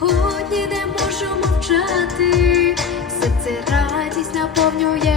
Сьогодні не можу мовчати, все це радість наповнює.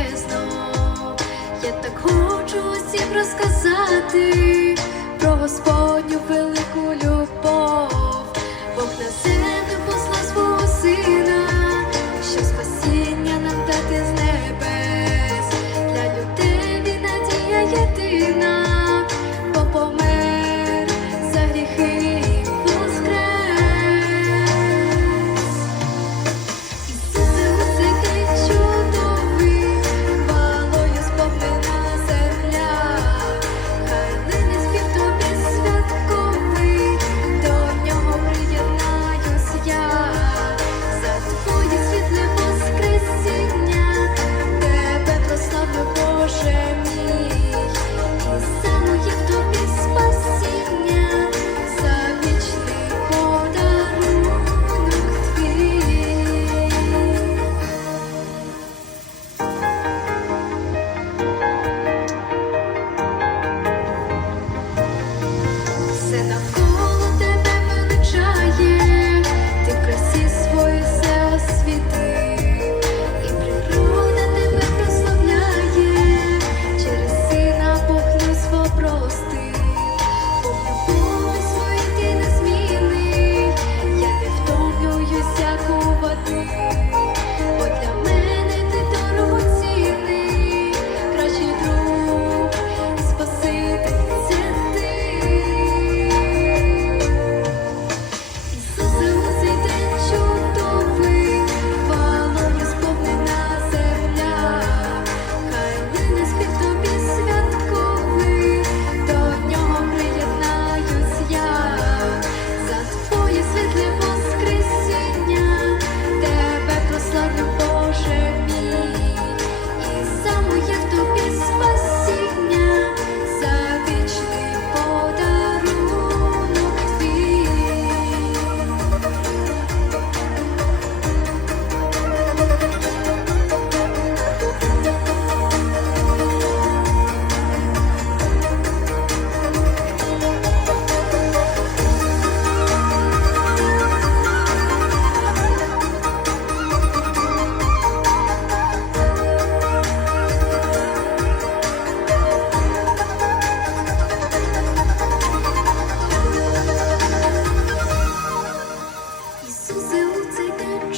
силу цей день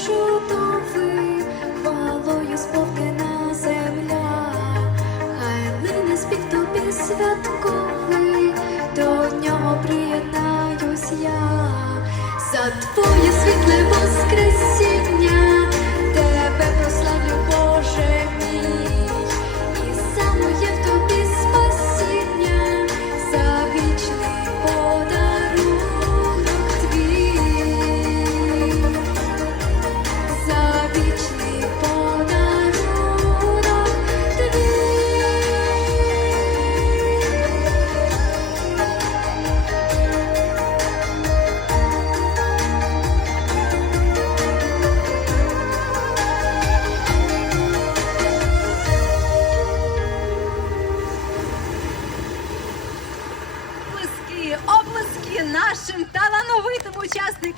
хвалою сповнена земля, хай нині спів тобі святко. нашим талановитим учасникам.